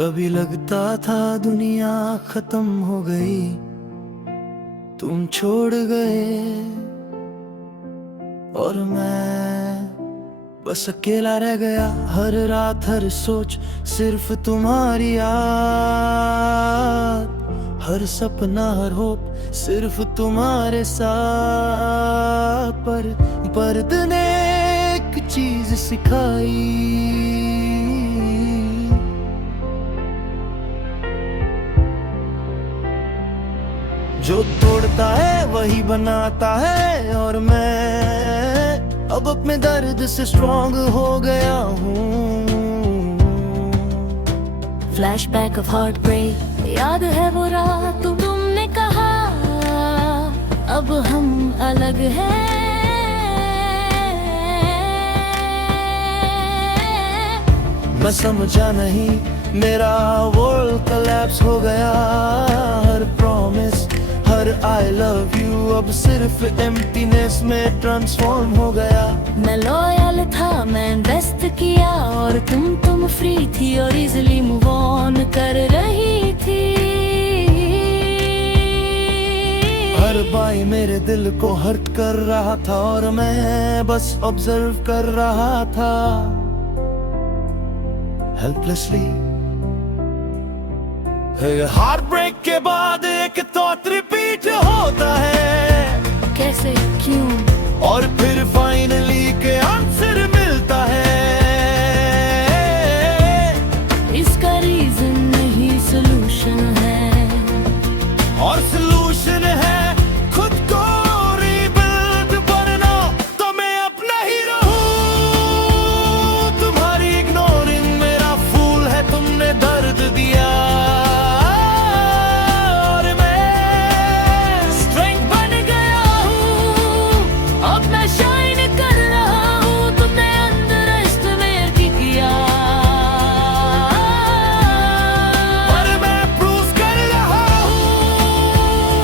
कभी लगता था दुनिया खत्म हो गई, तुम छोड़ गए और मैं बस अकेला रह गया। हर रात हर सोच सिर्फ तुम्हारी याद, हर सपना हर होप सिर्फ तुम्हारे साथ। पर दर्द ने एक चीज सिखाई, जो तोड़ता है वही बनाता है। और मैं अब अपने दर्द से स्ट्रॉन्ग हो गया हूँ। फ्लैशबैक ऑफ हार्ट ब्रेक, याद है वो रात तुमने कहा अब हम अलग हैं। मैं समझा नहीं, मेरा वर्ल्ड कोलैप्स हो गया। हर प्रॉमिस हर आई लव यू अब सिर्फ एम्प्टीनेस में ट्रांसफॉर्म हो गया। मैं लॉयल था, मैं इन्वेस्ट किया और तुम फ्री थी और इजीली मूव ऑन कर रही थी। हर बाई मेरे दिल को हर्ट कर रहा था और मैं बस ऑब्जर्व कर रहा था हेल्पलेसली। हार्ट ब्रेक के बाद एक थॉट रिपीट होता है, कैसे क्यों, और फिर फाइनली के आंसर मिलता है। इसका रीजन नहीं सोल्यूशन है, और सोल्यूशन है खुद को रीबिल्ड करना। तो मैं अपना ही रहूं, तुम्हारी इग्नोरिंग मेरा फूल है। तुमने दर्द दिया और मैं स्ट्रेंथ बन गया हूं। अब मैं शाइन कर रहा हूँ, तुमने अंदर एस्टिमेट किया। और मैं प्रूव कर रहा हूं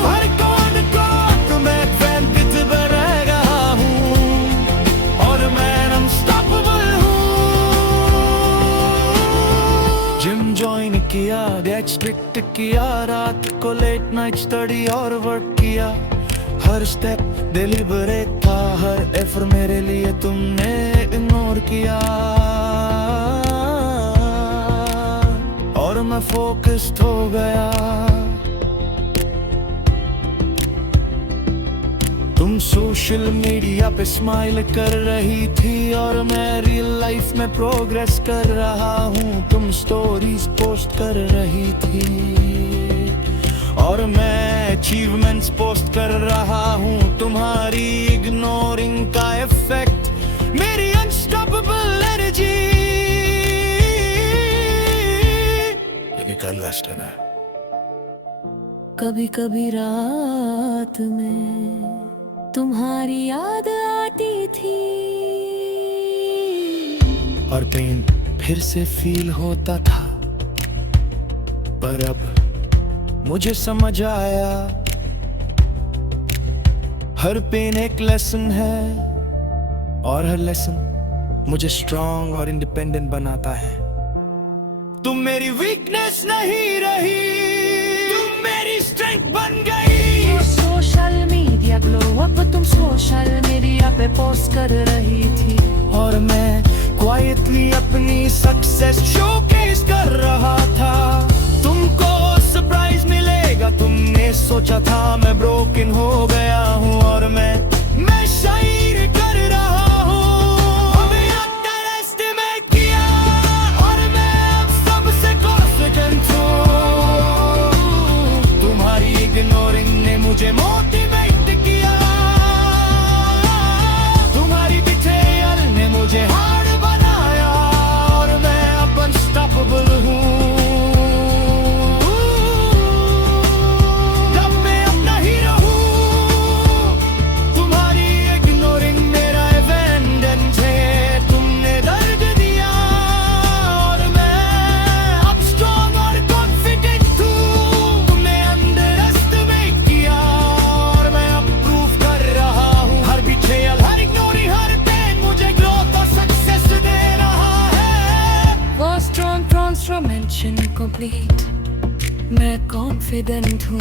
हर कौन को कि मैं इनविजिबल रह गया हूं और मैं अनस्टॉपेबल हूं। जिम ज्वाइन किया, डाइट स्ट्रिक्ट किया, रात को लेट नाइट स्टडी और वर्क किया। हर स्टेप डिलीबरेट था, हर एफर्ट मेरे लिए तुमने इग्नोर किया। और मैं फोकस्ड हो गया। तुम सोशल मीडिया पे स्माइल कर रही थी और मैं रियल लाइफ में प्रोग्रेस कर रहा हूँ। तुम स्टोरीज पोस्ट कर रही थी और मैं अचीवमेंट्स पोस्ट कर रहा हूँ। तुम्हारी इग्नोरिंग का इफेक्ट मेरी अनस्टॉपेबल एनर्जी। ये कल वेस्टर्न है। कभी कभी रात में तुम्हारी याद आती थी और पेन फिर से फील होता था। पर अब मुझे समझ आया, हर पेन एक लेसन है और हर लेसन मुझे स्ट्रांग और इंडिपेंडेंट बनाता है। तुम मेरी वीकनेस नहीं रही, तुम मेरी स्ट्रेंथ बन गई। सोशल मीडिया ग्लो अप तुम सोशल मीडिया पे पोस्ट कर रही थी और मैं क्वाइटली अपनी सक्सेस शोकेस कर रहा था। तुमको सरप्राइज मिलेगा, तुमने सोचा था मैं ब्रोकन हो गया हूँ और मैं शायर कर रहा हूँ। हमें अंडरएस्टिमेट किया और मैं अब सबसे कॉन्फिडेंट हूँ। तुम्हारी इग्नोरिंग ने मुझे मोटिवेट किया, तुम्हारी बिट्रेयल ने मुझे हार्ड बनाया और मैं अब अनस्टॉपेबल हूँ। जब मैं अपना ही रहूं, तुम्हारी इग्नोरिंग मेरा एवेंडेंस है। तुमने दर्द दिया और मैं अब स्ट्रॉन्ग और कॉन्फिडेंट हूँ। तुमने अंडर एस्टिमेट किया और कंप्लीट, मैं कॉन्फिडेंट हूँ,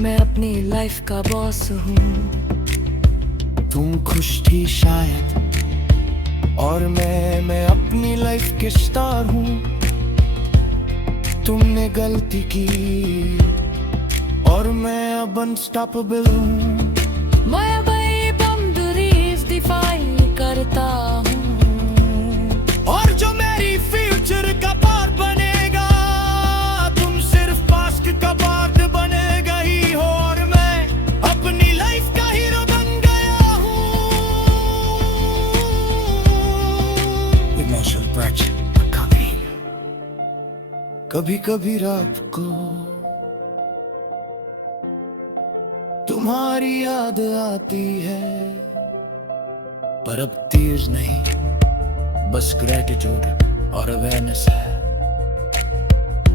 मैं अपनी लाइफ का बॉस हूँ। तुम खुश थी शायद और मैं अपनी लाइफ के स्टार हूँ। तुमने गलती की और मैं अब अनस्टॉपेबल हूँ। मैं बाउंड्रीज डिफाइन करता हूँ, और जो मेरी फ्यूचर का पार्ट बनेगा, तुम सिर्फ पास्ट का पार्ट बनेगा ही हो। और मैं अपनी लाइफ का हीरो बन गया हूँ। Emotional bridge. कभी कभी रात को तुम्हारी याद आती है, पर अब tears नहीं, बस ग्रेटिट्यूड और अवेयरनेस है।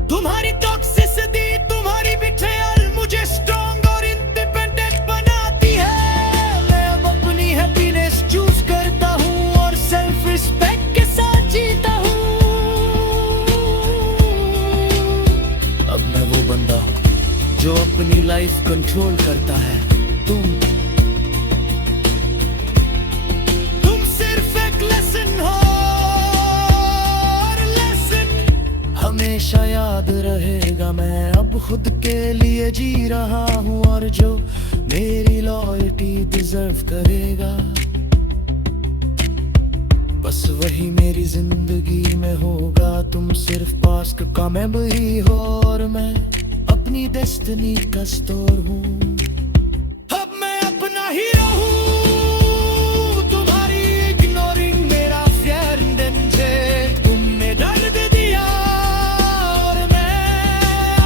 तुम्हारी टॉक्सिसिटी, तुम्हारी बिट्रेयल मुझे स्ट्रॉन्ग और इंडिपेंडेंट बनाती है। मैं अब अपनी हैप्पीनेस चूज करता हूँ और सेल्फ रिस्पेक्ट के साथ जीता हूँ। अब मैं वो बंदा हूँ जो अपनी लाइफ कंट्रोल करता है। तुम सिर्फ एक लेसन हो, और लेसन हमेशा याद रहेगा। मैं अब खुद के लिए जी रहा हूँ, और जो मेरी लॉयल्टी डिजर्व करेगा, बस वही मेरी जिंदगी में होगा। तुम सिर्फ पास्ट का मेमोरी हो, और मैं अपनी डेस्टिनी का स्टोर हूँ। अब मैं अपना हीरो हूँ, तुम्हारी इग्नोरिंग मेरा फेयर डेंजर। तुमने दर्द दिया और मैं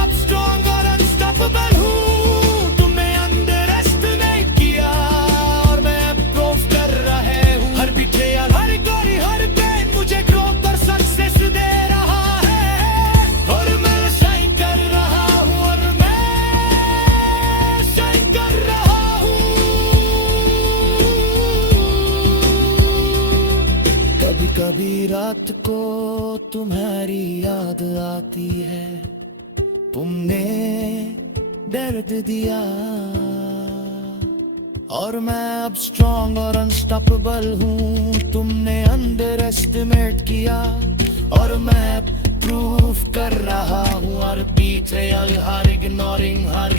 अब स्ट्रॉन्ग और अनस्टॉपेबल हूँ। तुमने अंडर एस्टिमेट किया और मैं प्रूव कर रहा हूँ। हर बिट्रेयल, हर गोरी, हर पेन मुझे ग्रोथ और सक्सेस दे रहा है। और मैं शाइन कर रहा हूँ, और मैं शाइन कर रहा हूँ। कभी कभी रात को तुम्हारी याद आती है, तुमने दर्द दिया और मैं अब स्ट्रॉन्ग और अनस्टॉपेबल हूँ। तुमने अंडर एस्टिमेट किया और मैं प्रूफ कर रहा हूँ। हर बीट्रेयल, हर इग्नोरिंग, हर